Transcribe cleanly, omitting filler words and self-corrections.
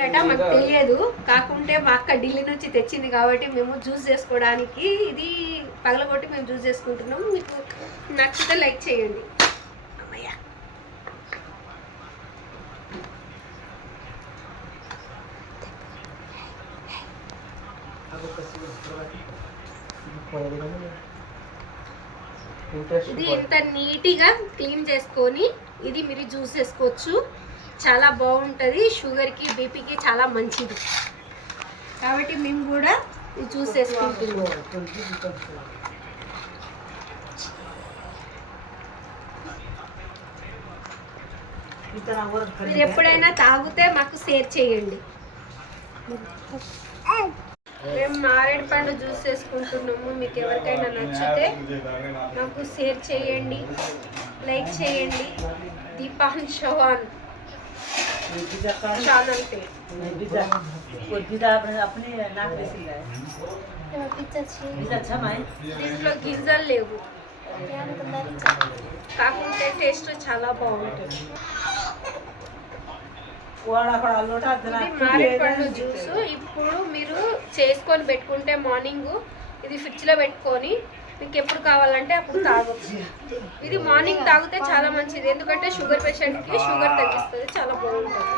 మాకు తెలియదు, కాకుంటే మా అక్క ఢిల్లీ నుంచి తెచ్చింది కాబట్టి మేము జ్యూస్ చేసుకోవడానికి ఇది పగలగొట్టి మేము జ్యూస్ చేసుకుంటున్నాం. మీకు నచ్చితే లైక్ చేయండి. అమ్మయ్య ఇది ఇంత నీట్గా క్లీన్ చేసుకొని ఇది మీరు జ్యూస్ చేసుకోవచ్చు. చాలా బాగుంటుంది, షుగర్కి బీపీకి చాలా మంచిది కాబట్టి మేము కూడా ఇది జ్యూస్ చేసుకుంటున్నాం. మీరు ఎప్పుడైనా తాగితే మాకు షేర్ చేయండి. మేము మారేడు పండు జ్యూస్ చేసుకుంటున్నాము. మీకు ఎవరికైనా నచ్చితే నాకు షేర్ చేయండి, లైక్ చేయండి. దీపాన్ చౌహాన్ ఛానల్ पे దీంట్లో గింజలు లేవు, కాకుంటే టేస్ట్ చాలా బాగుంటుంది. మారేడు పండు జ్యూస్ ఇప్పుడు మీరు చేసుకొని పెట్టుకుంటే మార్నింగ్ ఇది ఫ్రిడ్జ్లో పెట్టుకొని మీకు ఎప్పుడు కావాలంటే అప్పుడు తాగొచ్చు. ఇది మార్నింగ్ తాగితే చాలా మంచిది, ఎందుకంటే షుగర్ పేషెంట్కి షుగర్ తగ్గిస్తుంది, చాలా బాగుంటుంది.